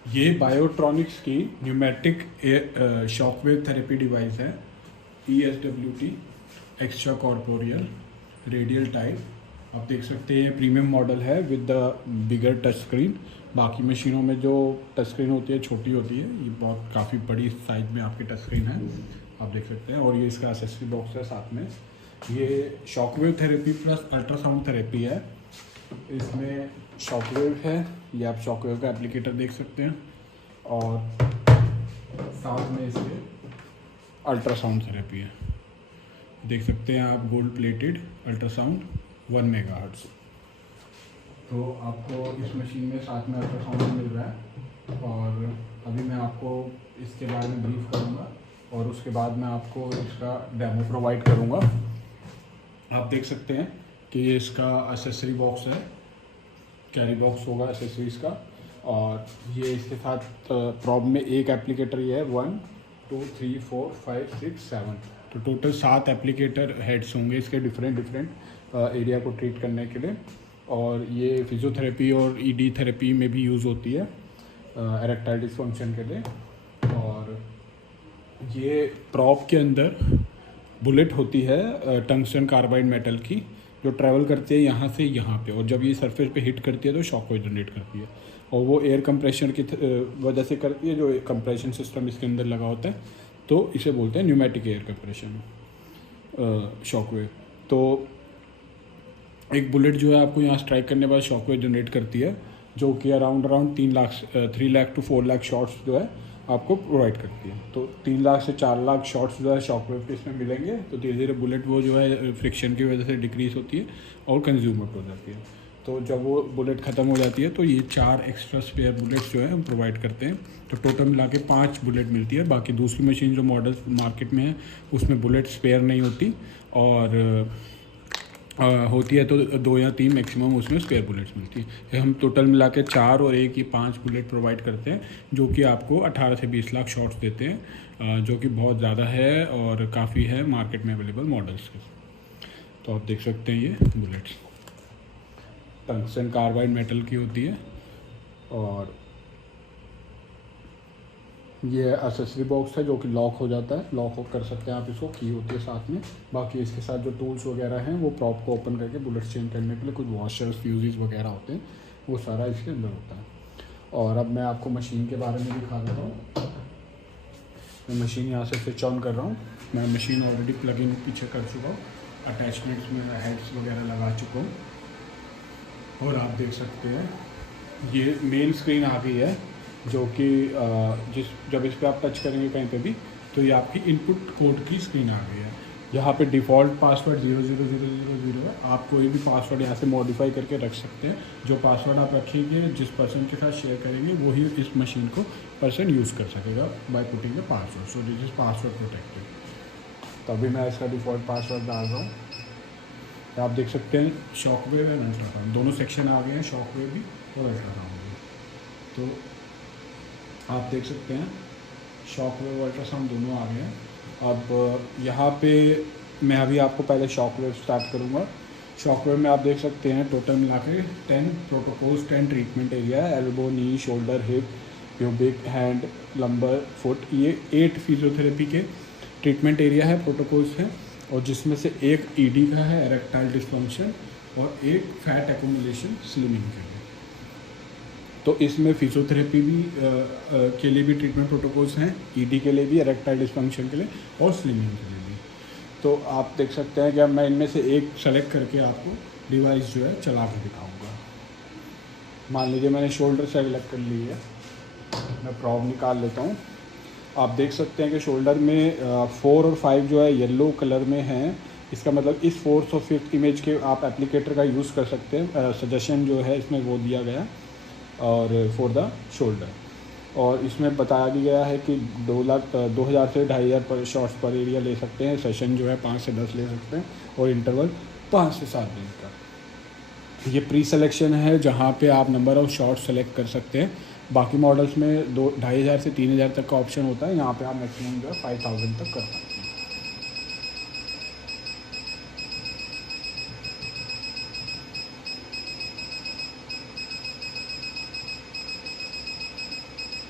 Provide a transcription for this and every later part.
ये बायोट्रॉनिक्स की pneumatic shockwave therapy device है, ESWT extra corporeal radial type. आप देख सकते हैं ये प्रीमियम मॉडल है with the bigger touch screen. बाकी मशीनों में जो टच स्क्रीन होती है छोटी होती है, ये बहुत काफ़ी बड़ी साइज में आपकी टच स्क्रीन है, आप देख सकते हैं। और ये इसका एक्सेसरी बॉक्स है साथ में। ये shockwave therapy plus ultrasound therapy है। इसमें शॉकवेव है, ये आप शॉकवेव का एप्लीकेटर देख सकते हैं, और साथ में इसके अल्ट्रासाउंड थेरेपी है। देख सकते हैं आप गोल्ड प्लेटेड अल्ट्रासाउंड 1 मेगाहर्ट्ज़। तो आपको इस मशीन में साथ में अल्ट्रासाउंड मिल रहा है। और अभी मैं आपको इसके बारे में ब्रीफ करूँगा और उसके बाद मैं आपको इसका डेमो प्रोवाइड करूँगा। आप देख सकते हैं कि ये इसका एक्सेसरी बॉक्स है, कैरी बॉक्स होगा एक्सेसरीज का। और ये इसके साथ प्रॉब में एक एप्लीकेटर ये है, 1 2 3 4 5 6 7, तो टोटल 7 एप्लीकेटर हेड्स होंगे इसके डिफरेंट एरिया को ट्रीट करने के लिए। और ये फिजियोथेरेपी और ED थेरेपी में भी यूज़ होती है एरेक्टाइल डिसफंक्शन के लिए। और ये प्रॉप के अंदर बुलेट होती है टंगस्टन कार्बाइड मेटल की, जो ट्रैवल करती है यहाँ से यहाँ पे, और जब ये सरफेस पे हिट करती है तो शॉक वेव जनरेट करती है। और वो एयर कंप्रेशन की वजह से करती है, जो कंप्रेशन सिस्टम इसके अंदर लगा होता है, तो इसे बोलते हैं pneumatic air compression shock wave. तो एक बुलेट जो है आपको यहाँ स्ट्राइक करने के बाद शॉक वेव जनरेट करती है, जो कि around 3 lakh to 4 lakh shots जो है आपको प्रोवाइड करती है। तो 3 लाख से 4 लाख शॉट्स जो है शॉक वेव के इसमें मिलेंगे। तो धीरे धीरे बुलेट वो जो है फ्रिक्शन की वजह से डिक्रीज होती है और कंज्यूमर हो जाती है। तो जब वो बुलेट ख़त्म हो जाती है तो ये 4 एक्स्ट्रा स्पेयर बुलेट्स जो है हम प्रोवाइड करते हैं। तो टोटल मिला के 5 बुलेट मिलती है। बाकी दूसरी मशीन जो मॉडल मार्केट में है उसमें बुलेट स्पेयर नहीं होती, और होती है तो 2 या 3 मैक्सिमम उसमें स्पेयर बुलेट्स मिलती है। हम टोटल मिला के 4 और 1 की 5 बुलेट प्रोवाइड करते हैं, जो कि आपको 18 से 20 लाख शॉट्स देते हैं, जो कि बहुत ज़्यादा है और काफ़ी है मार्केट में अवेलेबल मॉडल्स के। तो आप देख सकते हैं ये बुलेट्स टंगस्टन कार्बाइड मेटल की होती है। और ये एक्सेसरी बॉक्स है जो कि लॉक हो जाता है, लॉक कर सकते हैं आप इसको, की होती है साथ में। बाकी इसके साथ जो टूल्स वगैरह हैं वो प्रॉप को ओपन करके बुलेट चेंज करने के लिए कुछ वॉशर्स फ्यूजेस वगैरह होते हैं, वो सारा इसके अंदर होता है। और अब मैं आपको मशीन के बारे में दिखा देता हूँ। मैं मशीन यहाँ से स्विच ऑन कर रहा हूँ। मैं मशीन ऑलरेडी प्लग इन पीछे कर चुका हूँ, अटैचमेंट्स में हेड्स वगैरह लगा चुका हूँ। और आप देख सकते हैं ये मेन स्क्रीन आ गई है, जो कि जब इस पर आप टच करेंगे कहीं पे भी तो ये आपकी इनपुट कोड की स्क्रीन आ गई है। यहाँ पे डिफ़ॉल्ट पासवर्ड 00000 है। आप कोई भी पासवर्ड यहाँ से मॉडिफाई करके रख सकते हैं। जो पासवर्ड आप रखेंगे, जिस पर्सन के साथ शेयर करेंगे, वही इस मशीन को पर्सन यूज़ कर सकेगा by putting the password. So this is password protected. तो अभी मैं इसका डिफ़ॉल्ट पासवर्ड डाल रहा हूँ। तो आप देख सकते हैं शॉकवेव एंड अल्ट्रासाउंड दोनों सेक्शन आ गए हैं, शॉकवेव भी और अल्ट्रासाउंड भी। तो आप देख सकते हैं शॉकवेव अल्ट्रासाउंड दोनों आ गए हैं। अब यहाँ पे मैं अभी आपको पहले शॉकवेव स्टार्ट करूँगा। शॉकवेव में आप देख सकते हैं टोटल मिला के 10 प्रोटोकॉल्स, 10 ट्रीटमेंट एरिया है, एल्बो, नी, shoulder, hip, pubic, hand, lumbar, foot. ये 8 फिजियोथेरेपी के ट्रीटमेंट एरिया है, प्रोटोकॉल्स हैं। और जिसमें से एक ED का है, एरेक्टाइल डिसफंक्शन, और एक फैट एक्यूमुलेशन स्लिमिंग के लिए। तो इसमें फिजियोथेरेपी भी के लिए भी ट्रीटमेंट प्रोटोकॉल्स हैं, ED के लिए भी, एरेक्टाइल डिसफंक्शन के लिए और स्लिमिंग के लिए भी। तो आप देख सकते हैं कि अब मैं इनमें से एक सेलेक्ट करके आपको डिवाइस जो है चला के दिखाऊंगा। मान लीजिए मैंने शोल्डर सेलेक्ट कर ली है, मैं प्रॉब निकाल लेता हूँ। आप देख सकते हैं कि शोल्डर में 4 और 5 जो है येलो कलर में हैं। इसका मतलब इस 4th और 5th इमेज के आप एप्लीकेटर का यूज़ कर सकते हैं। सजेशन जो है इसमें वो दिया गया और फॉर द शोल्डर। और इसमें बताया भी गया है कि 2000 से 2500 पर शॉट्स पर एरिया ले सकते हैं। सेशन जो है 5 से 10 ले सकते हैं, और इंटरवल 5 से 7 दिन का। ये प्री सिलेक्शन है जहाँ पे आप नंबर ऑफ़ शॉट्स सेलेक्ट कर सकते हैं। बाकी मॉडल्स में 2500 से 3000 तक का ऑप्शन होता है। यहाँ पे आप मैक्सिमम जो है 5000 तक कर सकते हैं।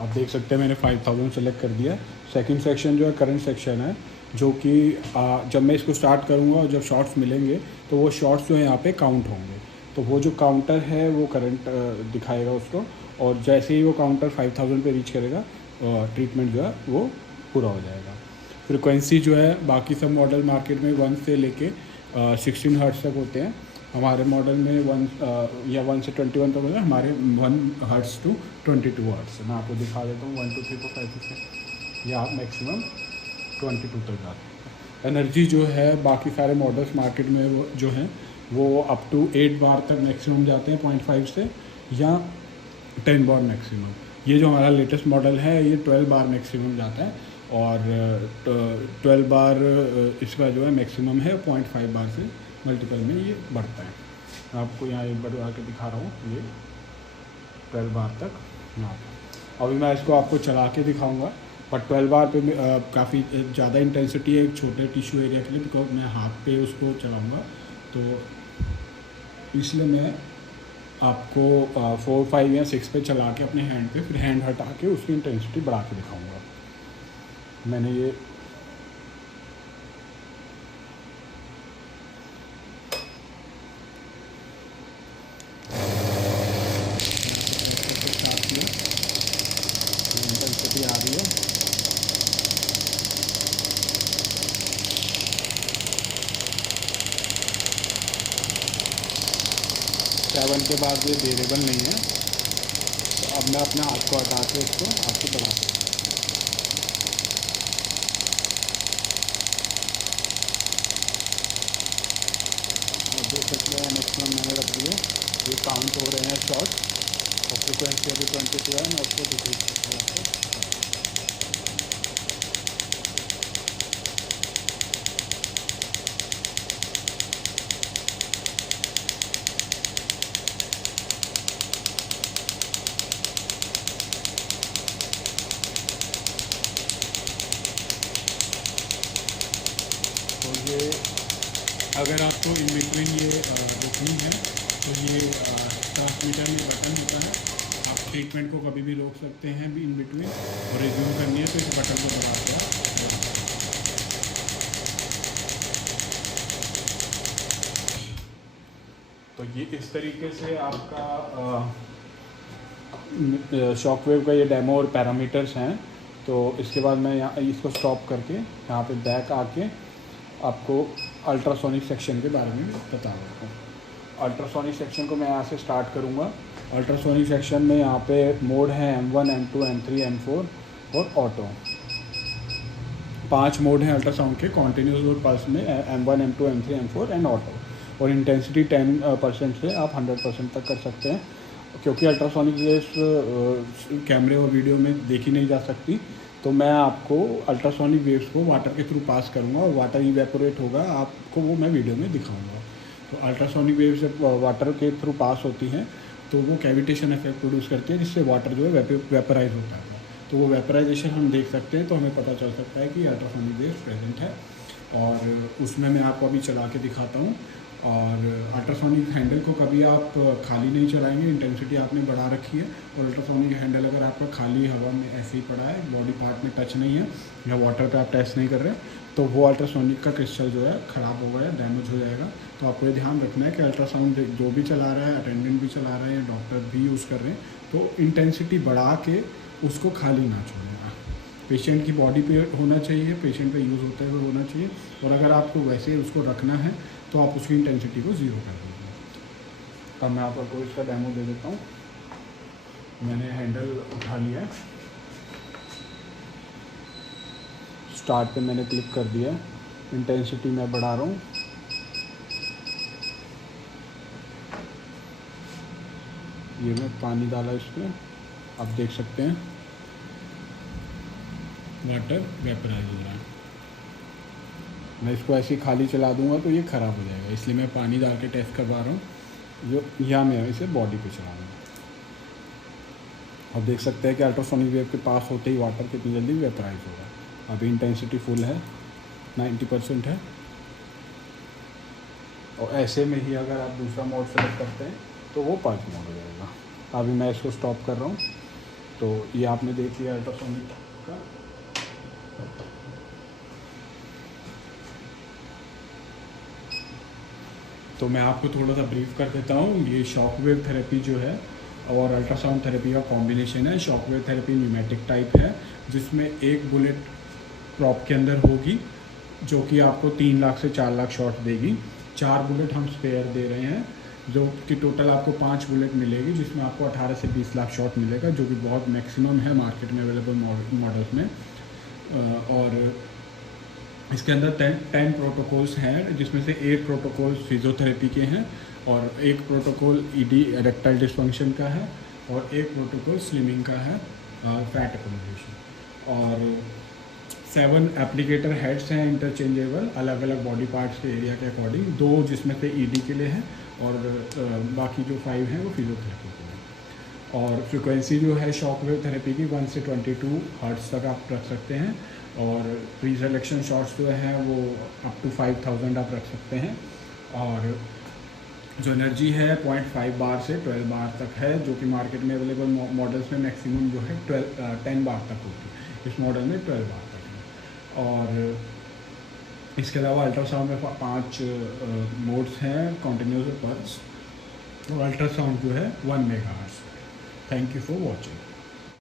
आप देख सकते हैं मैंने 5000 सेलेक्ट कर दिया। सेकंड सेक्शन जो है करंट सेक्शन है, जो कि जब मैं इसको स्टार्ट करूँगा और जब शॉट्स मिलेंगे तो वो शॉट्स जो है यहाँ पे काउंट होंगे। तो वो जो काउंटर है वो करंट दिखाएगा उसको, और जैसे ही वो काउंटर 5000 पे रीच करेगा ट्रीटमेंट जो है वो पूरा हो जाएगा। फ्रिक्वेंसी जो है बाकी सब मॉडल मार्केट में 1 से लेके 16 हर्ट्ज तक होते हैं। हमारे मॉडल में 1 से 21 तक होता है, हमारे 1 हर्ट्ज टू 22 हर्ट्ज। मैं आपको दिखा देता हूँ 1 2 3 4 5 6 या मैक्सिमम 22 तक जाते हैं। एनर्जी जो है बाकी सारे मॉडल्स मार्केट में वो जो हैं वो अप टू 8 बार तक मैक्सिमम जाते हैं 0.5 से, या 10 बार मैक्सिमम। ये जो हमारा लेटेस्ट मॉडल है ये 12 बार मैक्सिमम जाता है, और 12 बार इसका जो है मैक्सिमम है 0.5 बार से मल्टीपल में ये बढ़ता है। मैं आपको यहाँ एक बढ़वा के दिखा रहा हूँ, ये 12 बार तक यहाँ पर। अभी मैं इसको आपको चला के दिखाऊंगा, बट 12 बार पे काफ़ी ज़्यादा इंटेंसिटी है एक छोटे टिश्यू एरिया के लिए, बिकॉज मैं हाथ पे उसको चलाऊँगा, तो इसलिए मैं आपको 4 5 या 6 पे चला के अपने हैंड पे, फिर हैंड हटा के उसकी इंटेंसिटी बढ़ा के दिखाऊंगा। मैंने ये इंटेंसिटी आ रही है, सेवन के बाद ये वेरिएबल नहीं है, तो अब मैं अपने हाथ को हटा के इसको आपको बढ़ा दूँ। देख सकते हैं मैक्सिमम मैंने रख दिया, ये काउंट हो रहे हैं शॉट, और फ्रिक्वेंसी अभी 22 है। मैं उसको दिखा सकता हूँ आपको। तो ये अगर आपको इन बिटवीन ये रोकनी है तो ये ट्रांसमीटर में बटन होता है, आप ट्रीटमेंट को कभी भी रोक सकते हैं भी इन बिटवीन, और रिज्यूम करनी है तो इस बटन को दबा के तो ये इस तरीके से आपका शॉकवेव का ये डेमो और पैरामीटर्स हैं। तो इसके बाद मैं यहाँ इसको स्टॉप करके यहाँ पे बैक आके आपको अल्ट्रासोनिक सेक्शन के बारे में बता देता हूँ। अल्ट्रासोनिक सेक्शन को मैं यहाँ से स्टार्ट करूँगा। अल्ट्रासोनिक सेक्शन में यहाँ पे मोड है M1 M2 M3 M4 और ऑटो। 5 मोड हैं अल्ट्रासाउंड के कॉन्टीन्यूस और पल्स में, M1 M2 M3 M4 and auto. और इंटेंसिटी 10% से आप 100% तक कर सकते हैं, क्योंकि अल्ट्रासोनिक वेव्स कैमरे और वीडियो में देखी नहीं जा सकती, तो मैं आपको अल्ट्रासोनिक वेव्स को वाटर के थ्रू पास करूँगा और वाटर इवेपोरेट होगा, आपको वो मैं वीडियो में दिखाऊंगा। तो अल्ट्रासोनिक वेव्स जब वाटर के थ्रू पास होती हैं तो वो कैविटेशन इफेक्ट प्रोड्यूस करती है, जिससे वाटर जो है वेपराइज होता है। तो वो वेपराइजेशन हम देख सकते हैं, तो हमें पता चल सकता है कि अल्ट्रासोनिक वेव्स प्रेजेंट है। और उसमें मैं आपको अभी चला के दिखाता हूँ। और अल्ट्रासोनिक हैंडल को कभी आप खाली नहीं चलाएंगे, इंटेंसिटी आपने बढ़ा रखी है। और अल्ट्रासोनिक हैंडल अगर आपका खाली हवा में ऐसे ही पड़ा है, बॉडी पार्ट में टच नहीं है या वाटर पे आप टेस्ट नहीं कर रहे, तो वो अल्ट्रासोनिक का क्रिस्टल जो है ख़राब हो गया, डैमेज हो जाएगा। तो आपको ये ध्यान रखना है कि अल्ट्रासाउंड जो भी चला रहा है, अटेंडेंट भी चला रहा है या डॉक्टर भी यूज़ कर रहे हैं, तो इंटेंसिटी बढ़ा के उसको खाली ना छोड़ें। पेशेंट की बॉडी पे होना चाहिए, पेशेंट पे यूज़ होते हुए होना चाहिए। और अगर आपको वैसे उसको रखना है तो आप उसकी इंटेंसिटी को 0 कर दीजिए। अब मैं आपको इसका डेमो दे देता हूँ। मैंने हैंडल उठा लिया है, स्टार्ट पे मैंने क्लिक कर दिया, इंटेंसिटी मैं बढ़ा रहा हूँ। ये मैं पानी डाला इस पर, आप देख सकते हैं वाटर वेपराइज हो रहा है। मैं इसको ऐसे ही खाली चला दूंगा तो ये ख़राब हो जाएगा, इसलिए मैं पानी डाल के टेस्ट करवा रहा हूँ, जो या मैं इसे बॉडी पे चलाऊँगा। अब देख सकते हैं कि अल्ट्रासोनिक वेव के पास होते ही वाटर कितनी जल्दी वेपराइज होगा। अभी इंटेंसिटी फुल है, 90% है। और ऐसे में ही अगर आप दूसरा मोड सेलेक्ट करते हैं तो वो 5 मोड हो जाएगा। अभी मैं इसको स्टॉप कर रहा हूँ। तो ये आपने देख लिया अल्ट्रासाउंड का। तो मैं आपको थोड़ा सा ब्रीफ कर देता हूँ। ये शॉकवेव थेरेपी जो है और अल्ट्रासाउंड थेरेपी का कॉम्बिनेशन है। शॉकवेव थेरेपी न्यूमेटिक टाइप है, जिसमें एक बुलेट प्रॉप के अंदर होगी जो कि आपको 3 लाख से 4 लाख शॉट देगी। 4 बुलेट हम स्पेयर दे रहे हैं, जो कि टोटल आपको 5 बुलेट मिलेगी, जिसमें आपको 18 से 20 लाख शॉट मिलेगा, जो कि बहुत मैक्सिमम है मार्केट में अवेलेबल मॉडल्स में। और इसके अंदर 10 प्रोटोकॉल्स हैं, जिसमें से 8 प्रोटोकॉल्स फिजियोथेरेपी के हैं और 1 प्रोटोकॉल ईडी एरेक्टाइल डिस्फंक्शन का है और 1 प्रोटोकॉल स्लिमिंग का है, फैट अकोमोडेशन। और 7 एप्लीकेटर हेड्स हैं इंटरचेंजेबल, अलग अलग बॉडी पार्ट्स के एरिया के अकॉर्डिंग, 2 जिसमें से ईडी के लिए हैं और बाकी जो 5 हैं वो फिजियोथेरेपी के लिए। और फ्रिक्वेंसी जो है शॉकवेव थेरेपी की 1 से 22 हर्ट्ज तक आप रख सकते हैं, और प्री सिलेक्शन शॉट्स जो है वो अप टू 5000 आप रख सकते हैं। और जो एनर्जी है 0.5 बार से 12 बार तक है, जो कि मार्केट में अवेलेबल मॉडल्स में मैक्सिमम जो है 10 बार तक होती है। इस मॉडल में 12 बार तक है। और इसके अलावा अल्ट्रासाउंड में 5 मोड्स हैं, कॉन्टिन्यूस पल्स, और अल्ट्रासाउंड जो है 1 megahertz. Thank you for watching.